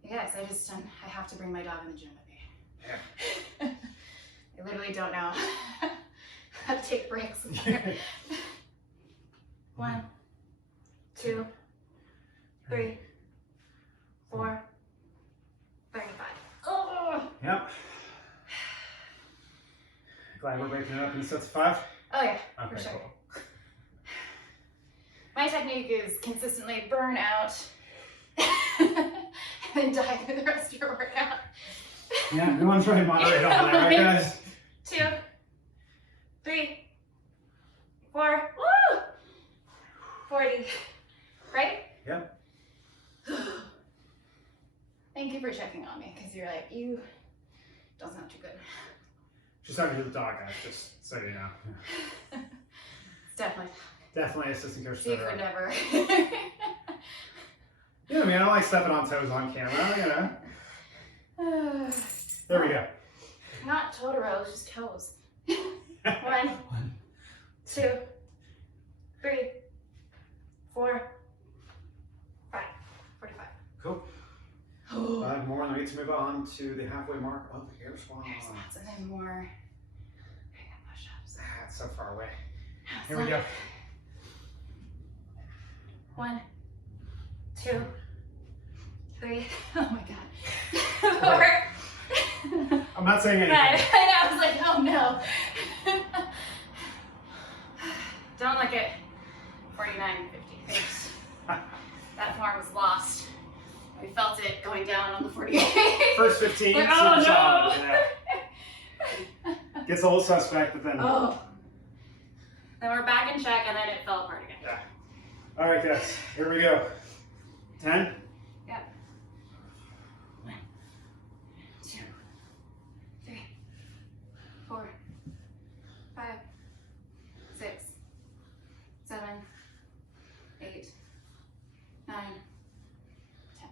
You guys, I have to bring my dog in the gym with me. Yeah. I literally don't know how to take breaks. 1, 2, 3, 4, 35. Oh! Yep. Glad we're breaking it up into sets of 5? Oh yeah, Okay, for sure. cool. My technique is consistently burn out and then die through the rest of your workout. Yeah, we want to try and moderate all that, right, guys? 2, 3, 4, woo! 40. Right? Yep. Thank you for checking on me, because you're like, you don't sound too good. She's talking to the dog, guys, just so you know. It's definitely. Definitely assistant coach. Zeke would never. Yeah, I mean, I don't like stepping on toes on camera, you know. There we go. Not Totoro, just toes. 1, 2, 3, 4, 5, 45. Cool. 5 more, and we get to move on to the halfway mark of the air squats. Air squats and then more push-ups. It's so far away. Here we go. 1, 2, 3. Oh my god. 4. I'm not saying anything. I know. I was like, oh no. Don't look at 49.50. Thanks. That form was lost. We felt it going down on the 48. First 15. Like, super oh no. solid, yeah. Gets a little suspect, but then. Oh. Then we're back in check, and then it fell apart again. Yeah. All right, guys. Here we go. 10. Yep. 1, 2, 3, 4, 5, 6, 7, 8, 9, 10.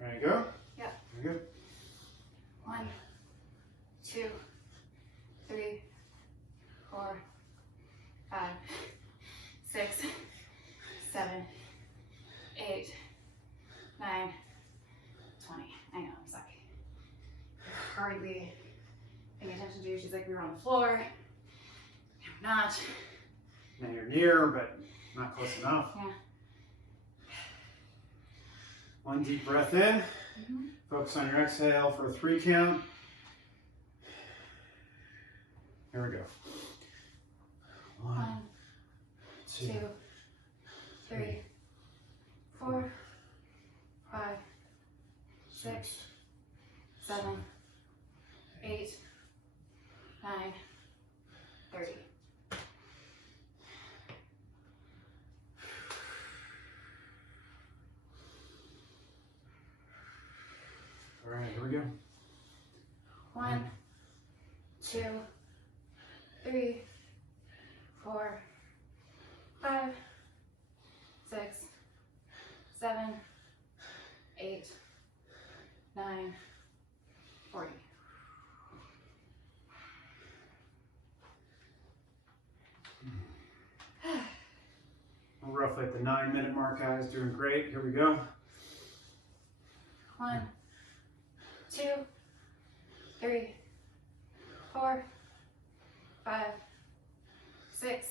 Ready to go? Yep. Very good. 1, 2, 3, 4, 5, 6, 7, 8, 9, 20. I know, I'm sorry. Hardly paying attention to you. She's like, we were on the floor. No, we're not. Now you're near, but not close enough. Yeah. One deep breath in. Focus on your exhale for a 3 count. Here we go. 1, 2, 3, 4, 5, 6, 7, 8, 9, 30. All right, here we go. 1, 2, 3, 4, 5, 6, 7, 8, 9, 40. We're roughly at the 9-minute mark, guys. Doing great. Here we go. 1, 2, 3, 4, 5, 6,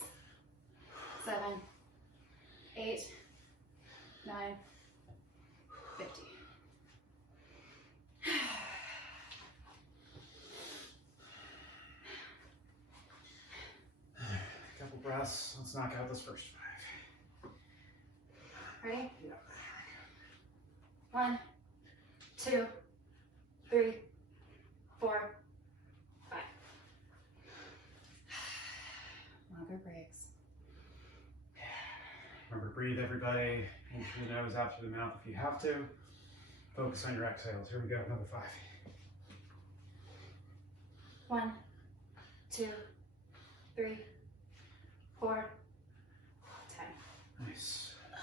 7, 8, 9, 50. Couple breaths. Let's knock out this first 5. Ready? Yeah. 1, 2, 3, 4, 5. Longer breaks. Remember, breathe, everybody. In through the nose, out through the mouth if you have to. Focus on your exhales. Here we go, another 5. 1, 2, 3, 4, 10. Nice. Oh,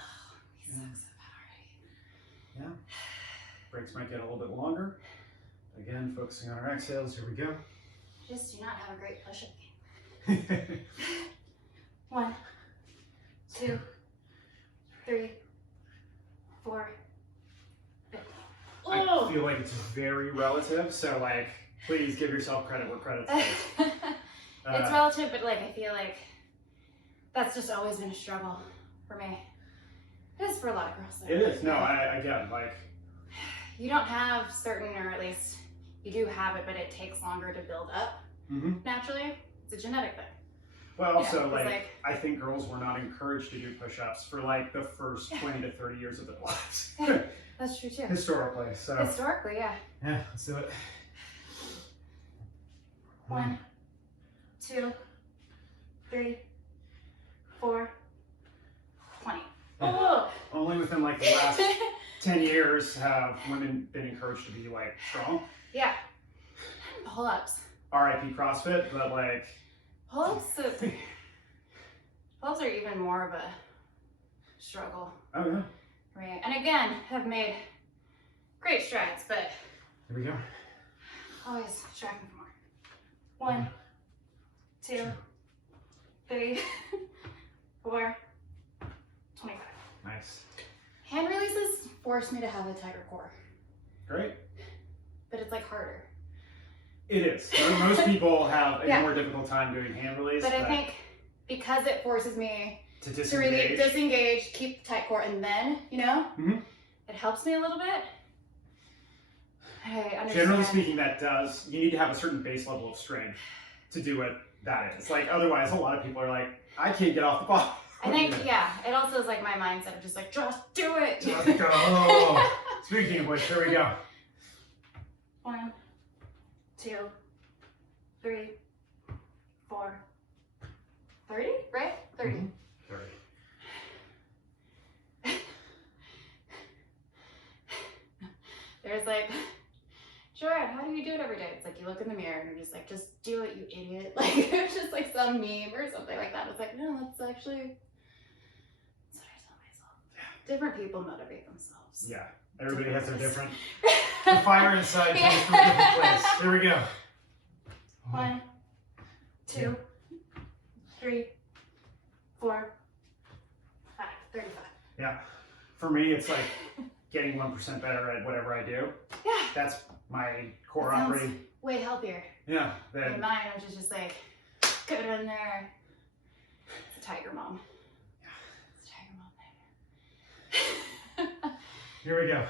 we suck so bad already. Yeah. Breaks might get a little bit longer. Again, focusing on our exhales. Here we go. Just do not have a great push-up game. 1, 2, 3, 4, 5. I feel like it's very relative, so like, please give yourself credit where credit's due. It's relative, but like I feel like that's just always been a struggle for me. It is for a lot of girls. It is. No, I get it. Like, you don't have certain, or at least you do have it, but it takes longer to build up naturally. It's a genetic thing. well, also, it's like, I think girls were not encouraged to do push-ups for like the first 20 to 30 years of their lives. That's true too. Historically, so. Historically, yeah. Yeah, let's do it. 1, 2, 3, 4, 20. Oh! Only within like the last 10 years have women been encouraged to be like strong. Yeah. Pull-ups. RIP CrossFit, but like. Pull-ups are even more of a struggle Oh yeah. for me. And again, have made great strides, but Here we go. always striving for more. 1, 2, 3, 4, 25. Nice. Hand releases force me to have a tighter core, Great. but it's like harder. It is. Most people have a Yeah. more difficult time doing hand release. But I think because it forces me to to really disengage. disengage, keep the tight core, and then, you know, it helps me a little bit. I understand. Generally speaking, that does. You need to have a certain base level of strength to do what that is. Like otherwise, a lot of people are like, I can't get off the ball. I think, yeah, it also is like my mindset of just like, just do it. Just go. Speaking of which, here we go. 1, 2, 3, 4, 30, right? 30. 30. There's like, JoAnn, how do you do it every day? It's like you look in the mirror and you're just like, just do it, you idiot. Like it's just like some meme or something like that. It's like, no, that's actually, that's what I tell myself. Yeah. Different people motivate themselves. Yeah. Everybody has their different. The fire inside comes from a different place. Here we go. 1, 2, 3, 4, 5, 35. Yeah. For me, it's like getting 1% better at whatever I do. Yeah. That's my core That sounds operating. way healthier Yeah. than Then, mine, which is just like, get it in there. It's a tiger mom. It's a tiger mom thing. here we go.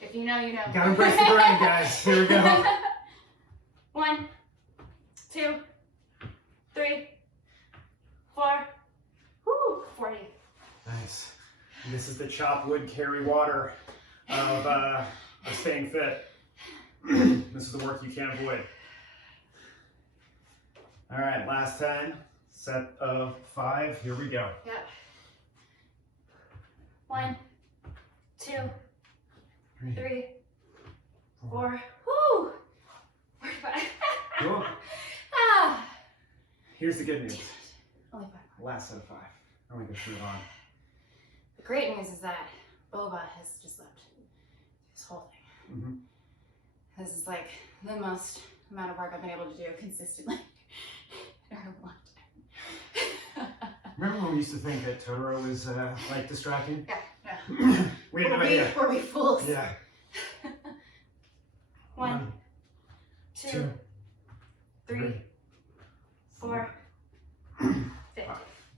If you know, you know. Gotta break the grind, guys. Here we go. 1, 2, 3, 4, whoo, 40. Nice. And this is the chop wood, carry water of staying fit. This is the work you can't avoid. All right, last time, set of 5. Here we go. Yep. 1, 2, 3, 4, whoo, 45. Cool. Ah. Here's the good news. Only 5. Last set of 5. I'm gonna move on. The great news is that Boba has just left this whole thing. This is like the most amount of work I've been able to do consistently in a really long time. Remember when we used to think that Totoro was like distracting? Yeah. We had no idea. Were we fools? Yeah. 1, 2, 3, 4, 50.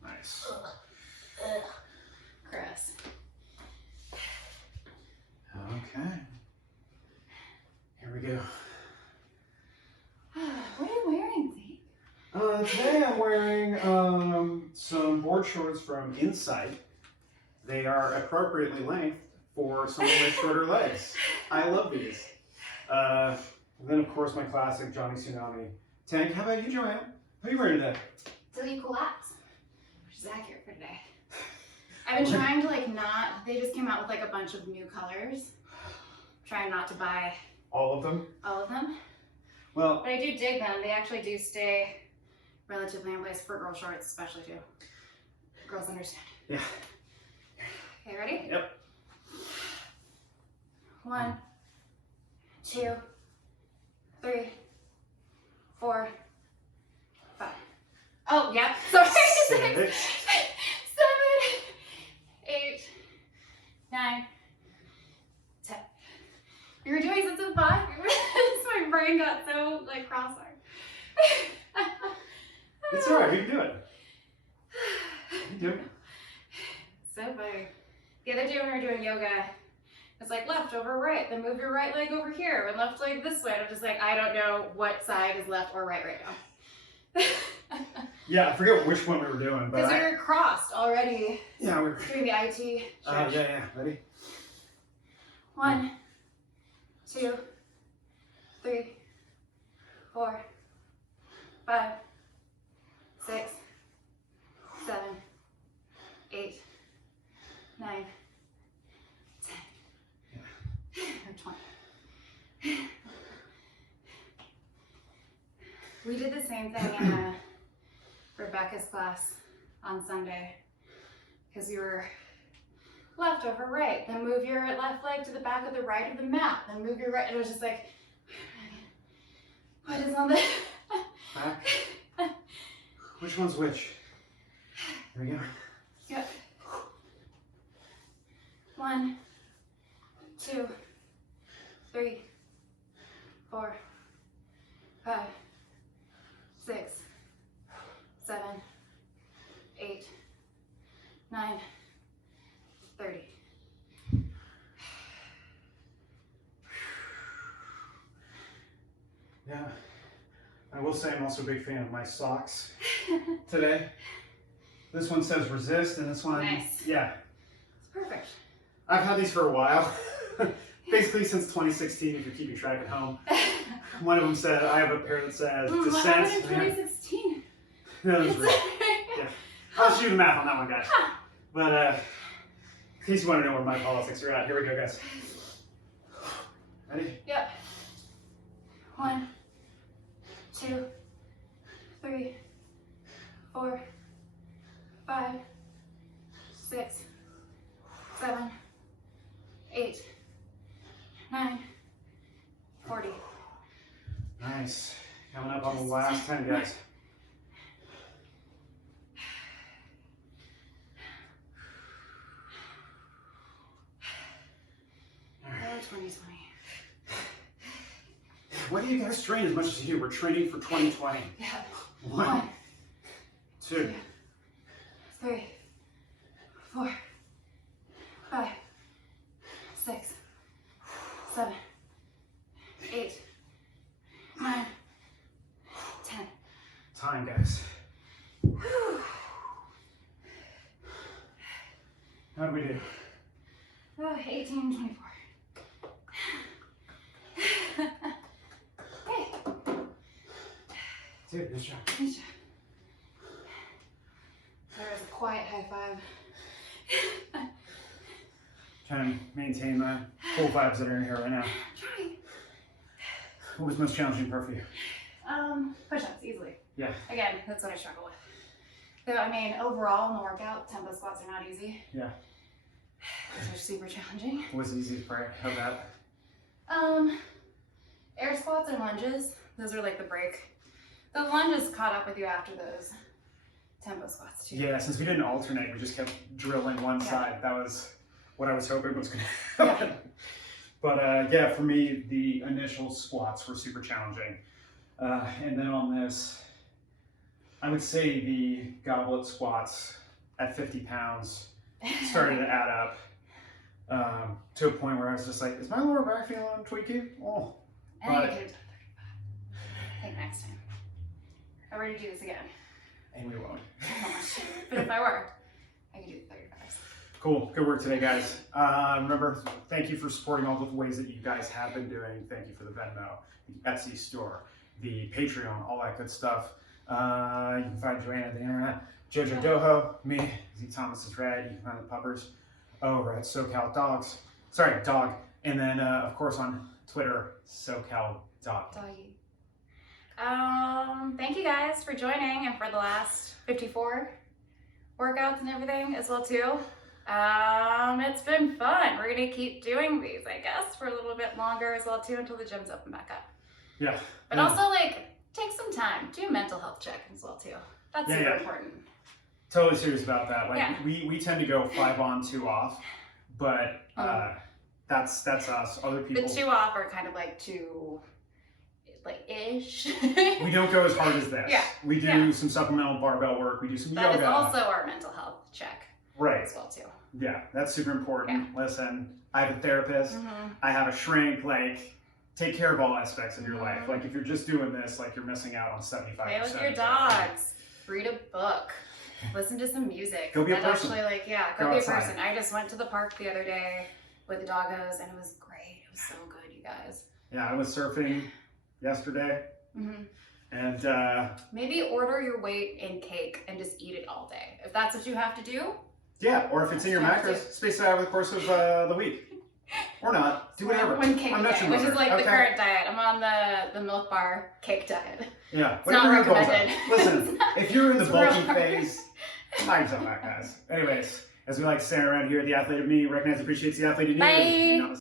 Nice. Ugh. Gross. Okay. Here we go. What are you wearing, Zeke? Today I'm wearing some board shorts from Insight. They are appropriately length for someone with shorter legs. I love these. And then of course my classic Johnny Tsunami tank. How about you, JoAnn? How are you wearing today? Till you collapse, which is accurate for today. I've been trying to like not, they just came out with like a bunch of new colors. Trying not to buy all of them. Well, but I do dig them. They actually do stay relatively in place for girl shorts, especially too. Girls understand. Yeah. Okay, ready? Yep. 1, 2, 3, 4, 5. Oh, yep. Sorry. 6, 7, 8, 9, 10. You were doing since 5? My brain got so like cross-eyed. It's alright, you can do it. You can do it. So funny. The other day when we were doing yoga, it's like left over right, then move your right leg over here, and left leg this way. And I'm just like, I don't know what side is left or right now. Yeah, I forget which one we were doing, but because we were crossed already. Yeah, we were doing the IT. yeah. Ready? 1, 2, 3, 4, 5, 6, 7, 8, 9, 10, or 20. We did the same thing in Rebecca's class on Sunday because we were left over right, then move your left leg to the back of the right of the mat, then move your right. It was just like, what is on the back? Which one's which? Here we go. Yep. 1, 2, 3, 4, 5, 6, 7, 8, 9, 30. Yeah. I will say I'm also a big fan of my socks today. This one says resist, and this one, Nice. Yeah. It's perfect. I've had these for a while. Basically since 2016, if you're keeping track at home. One of them said, I have a pair that says What Descent. happened in 2016? No, it was real. Yeah. I'll just do the math on that one, guys. But in case you want to know where my politics are at, here we go, guys. Ready? Yep. 1, 2, 3, 4, 5, 6, 7, 8, 9, 40. Nice. Coming up on the last 10, guys. Oh, 2020. Why do you guys train as much as you do? We're training for 2020. Yeah. 1, 2, 3, 4, 5, 6, 7, 8, 9, 10. time, guys. How do we do? 18, 24. Hey. Dude, good job. Good job. There was a quiet high five. Trying to maintain the cool vibes that are in here right now. Trying. What was most challenging part for you? Push-ups, easily. Yeah. Again, that's what I struggle with. So, I mean, overall in the workout, tempo squats are not easy. Yeah. Those are super challenging. What was the easiest part of that? Air squats and lunges, those are like the break. The lunges caught up with you after those tempo squats too. Yeah, since we didn't alternate, we just kept drilling one side. That was what I was hoping was going to happen. Yeah. But yeah, for me, the initial squats were super challenging. And then on this, I would say the goblet squats at 50 pounds started to add up to a point where I was just like, is my lower back feeling tweaky? Oh. I think I could have done 35. I think next time. I'm ready to do this again. And we won't. Not much. But if I were, I could do the 35s. Cool. Good work today, guys. Remember, thank you for supporting all the ways that you guys have been doing. Thank you for the Venmo, the Etsy store, the Patreon, all that good stuff. You can find JoAnn on the internet. Jojo Doho, me, zekethomas is red. You can find the puppers over at SoCal Dogs. Sorry, Dog. And then, of course, on Twitter, SoCal Dog. Doggy. Thank you guys for joining and for the last 54 workouts and everything as well too. It's been fun. We're gonna keep doing these, I guess, for a little bit longer as well too until the gyms open back up. Yeah. But also, like, take some time, do a mental health check as well too. That's super important. Totally serious about that. Like we tend to go 5 on, 2 off, but that's us. Other people. The 2 off are kind of like 2, like ish. We don't go as hard as this. Yeah. We do some supplemental barbell work. We do some yoga. That is also our mental health check. Right. As well too. Yeah, that's super important. Yeah. Listen, I have a therapist. I have a shrink. Like, take care of all aspects of your life. Like, if you're just doing this, like, you're missing out on 75%. Play with your dogs. Read a book. Listen to some music. Go be a person. Actually, like, go be a person. I just went to the park the other day with the doggos, and it was great. It was so good, you guys. Yeah, I was surfing yesterday. And maybe order your weight in cake and just eat it all day. If that's what you have to do. Yeah, or if it's in your macros, space it out over the course of the week. Or not. Do whatever. One cake I'm a not day, your which mother. is like the current diet. I'm on the milk bar cake diet. Yeah. It's not recommended. Listen, if you're in the bulky phase, buy yourself that, guys. Anyways, as we like to say around here, the athlete of me recognizes and appreciates the athlete in you. Bye.